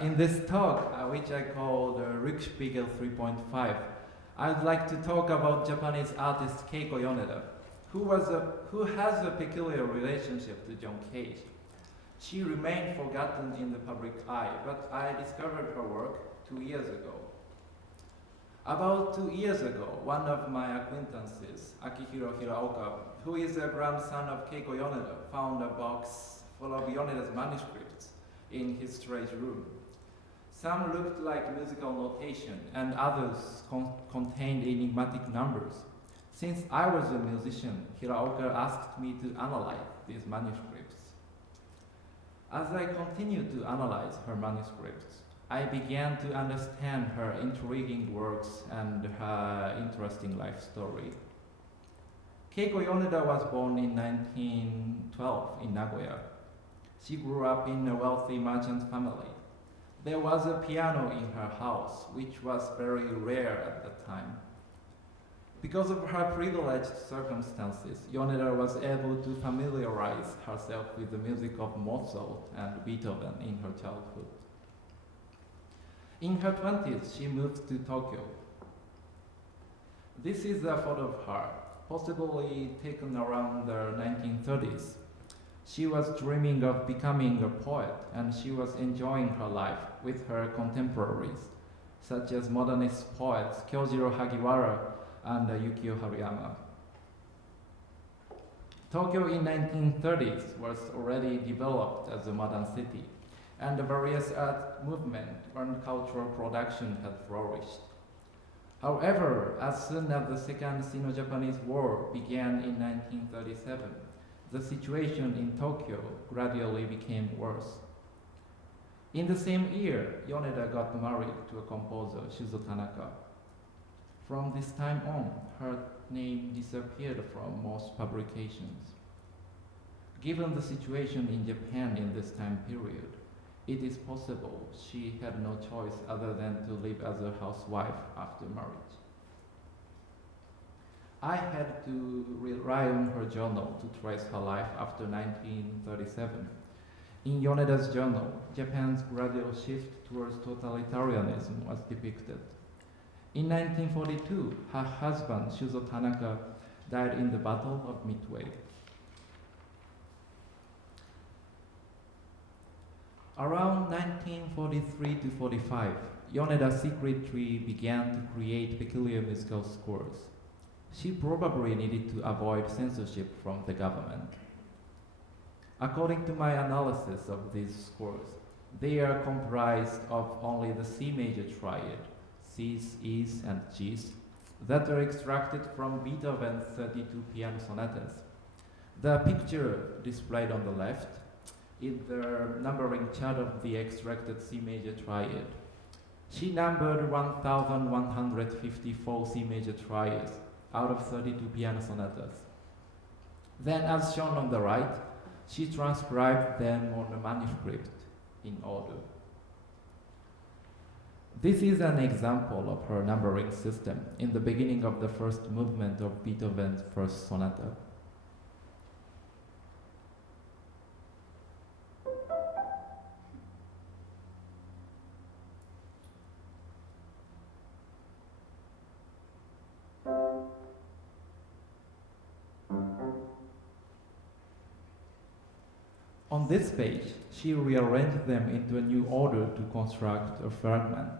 In this talk, which I call the Rückspiegel 3.5, I'd like to talk about Japanese artist Keiko Yoneda, who has a peculiar relationship to John Cage. She remained forgotten in the public eye, but I discovered her work 2 years ago. About 2 years ago, one of my acquaintances, Akihiro Hiraoka, who is a grandson of Keiko Yoneda, found a box full of Yoneda's manuscripts in his storage room. Some looked like musical notation, and others contained enigmatic numbers. Since I was a musician, Hiraoka asked me to analyze these manuscripts. As I continued to analyze her manuscripts, I began to understand her intriguing works and her interesting life story. Keiko Yoneda was born in 1912 in Nagoya. She grew up in a wealthy merchant family. There was a piano in her house, which was very rare at the time. Because of her privileged circumstances, Yoneda was able to familiarize herself with the music of Mozart and Beethoven in her childhood. In her 20s, she moved to Tokyo. This is a photo of her, possibly taken around the 1930s. She was dreaming of becoming a poet, and she was enjoying her life with her contemporaries, such as modernist poets Kyojiro Hagiwara and Yukio Haruyama. Tokyo in 1930s was already developed as a modern city, and the various art movement and cultural production had flourished. However, as soon as the Second Sino-Japanese War began in 1937, the situation in Tokyo gradually became worse. In the same year, Yoneda got married to a composer, Shuzo Tanaka. From this time on, her name disappeared from most publications. Given the situation in Japan in this time period, it is possible she had no choice other than to live as a housewife after marriage. I had to rely on her journal to trace her life after 1937. In Yoneda's journal, Japan's gradual shift towards totalitarianism was depicted. In 1942, her husband, Shuzo Tanaka, died in the Battle of Midway. Around 1943 to 45, Yoneda secretly began to create peculiar musical scores. She probably needed to avoid censorship from the government. According to my analysis of these scores, they are comprised of only the C major triad, C's, E's, and G's, that are extracted from Beethoven's 32 piano sonatas. The picture displayed on the left is the numbering chart of the extracted C major triad. She numbered 1,154 C major triads out of 32 piano sonatas. Then, as shown on the right, she transcribed them on a manuscript in order. This is an example of her numbering system in the beginning of the first movement of Beethoven's first sonata. On this page, she rearranged them into a new order to construct a fragment.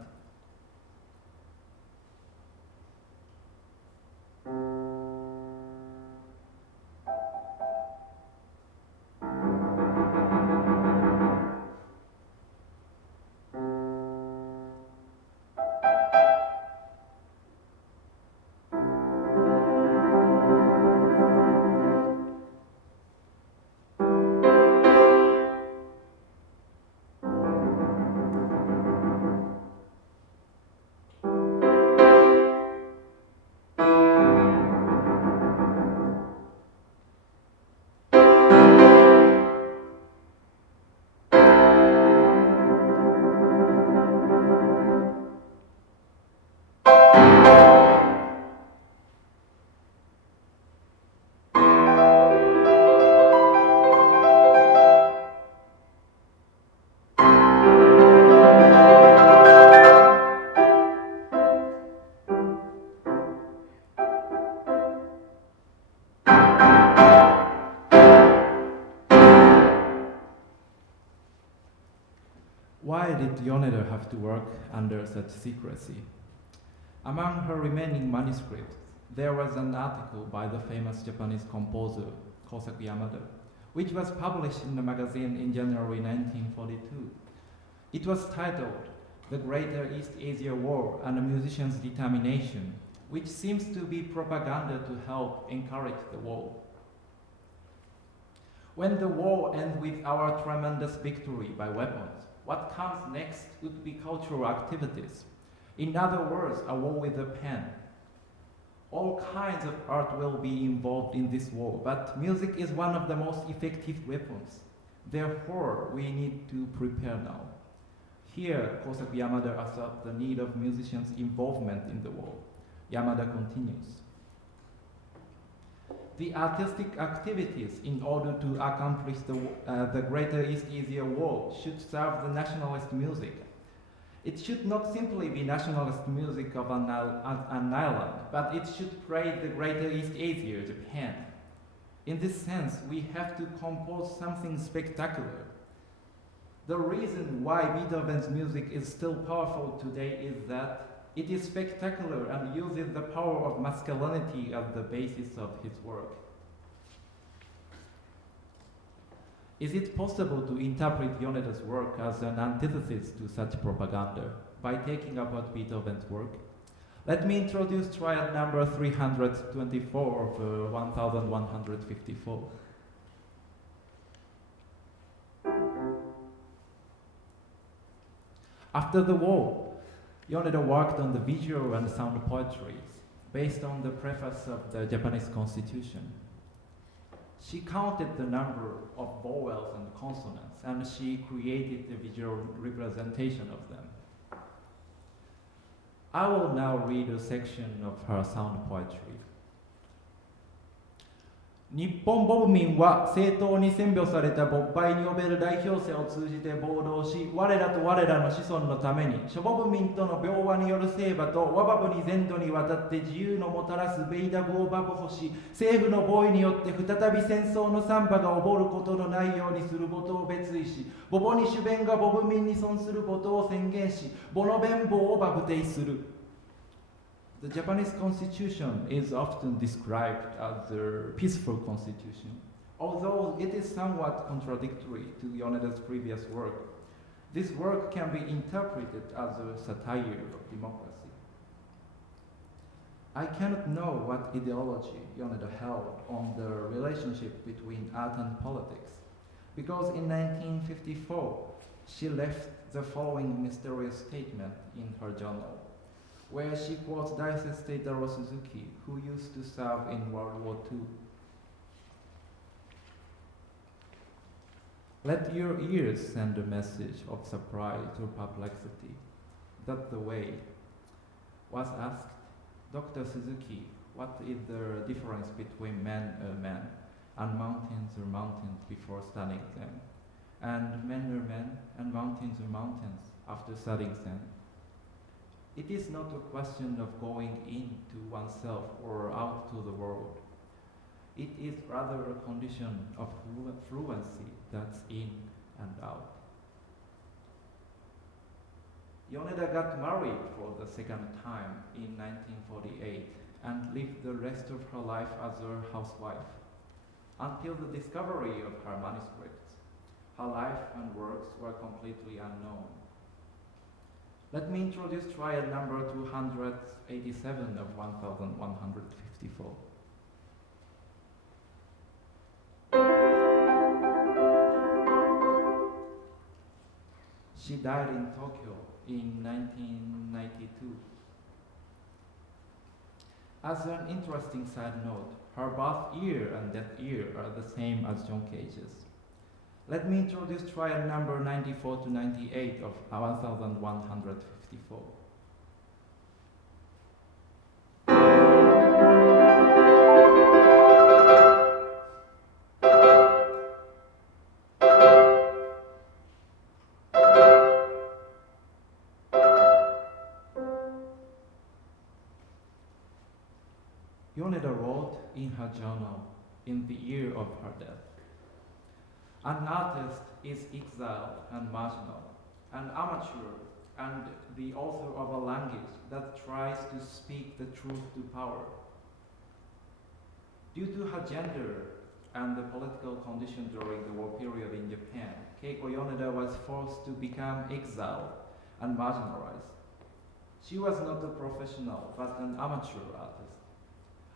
Why did Yoneda have to work under such secrecy? Among her remaining manuscripts, there was an article by the famous Japanese composer Kosaku Yamada, which was published in the magazine in January 1942. It was titled The Greater East Asia War and a Musician's Determination, which seems to be propaganda to help encourage the war. When the war ends with our tremendous victory by weapons, what comes next would be cultural activities. In other words, a war with a pen. All kinds of art will be involved in this war, but music is one of the most effective weapons. Therefore, we need to prepare now. Here, Kosaku Yamada asserts the need of musicians' involvement in the war. Yamada continues. The artistic activities in order to accomplish the Greater East Asia War should serve the nationalist music. It should not simply be nationalist music of an island, but it should praise the Greater East Asia, Japan. In this sense, we have to compose something spectacular. The reason why Beethoven's music is still powerful today is that it is spectacular and uses the power of masculinity as the basis of his work. Is it possible to interpret Yoneda's work as an antithesis to such propaganda by taking apart Beethoven's work? Let me introduce triad number 324 of 1154. After the war, Yoneda worked on the visual and sound poetries based on the preface of the Japanese Constitution. She counted the number of vowels and consonants, and she created the visual representation of them. I will now read a section of her sound poetry. 日本ボブ民は正当に選挙された勃発に呼べる代表者を通じて暴動し、我らと我らの子孫のために諸ボブ民との平和による成敗とワバブに全土にわたって自由のもたらすベイダブをバブホし、政府の防衛によって再び戦争の惨禍が起こることのないようにすることを決意し、ボボに主弁がボブ民に損することを宣言し、ボの弁法をバブ提する。The Japanese constitution is often described as a peaceful constitution, although it is somewhat contradictory to Yoneda's previous work. This work can be interpreted as a satire of democracy. I cannot know what ideology Yoneda held on the relationship between art and politics, because in 1954 she left the following mysterious statement in her journal, where she quotes Daisei Taro Suzuki, who used to serve in World War II. Let your ears send a message of surprise or perplexity. That's the way. Was asked, Dr. Suzuki, what is the difference between men are men and mountains are mountains before studying them, and men are men and mountains are mountains after studying them? It is not a question of going into oneself or out to the world. It is rather a condition of fluency that's in and out. Yoneda got married for the second time in 1948 and lived the rest of her life as a housewife. Until the discovery of her manuscripts, her life and works were completely unknown. Let me introduce triad number 287 of 1154. She died in Tokyo in 1992. As an interesting side note, her birth year and death year are the same as John Cage's. Let me introduce triad number 94 to 98 of 1154. Yoneda wrote in her journal in the year of her death, "An artist is exiled and marginal. an amateur, and the author of a language that tries to speak the truth to power. Due to her gender and the political condition during the war period in Japan, Keiko Yoneda was forced to become exiled and marginalized. She was not a professional, but an amateur artist.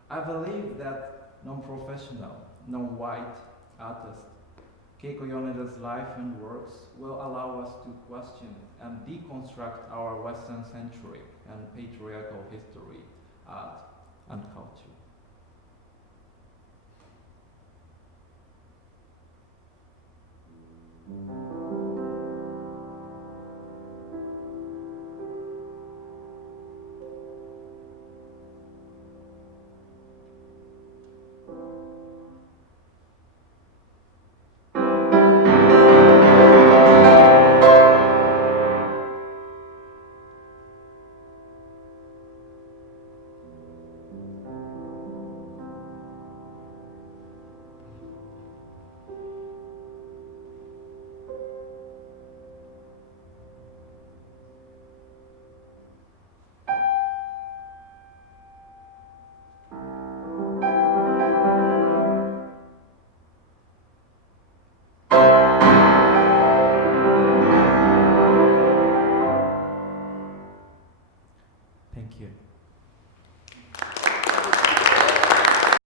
I believe that non-professional, non-white artist, Keiko Yoneda's life and works will allow us to question and deconstruct our Western-centric and patriarchal history, art, and culture.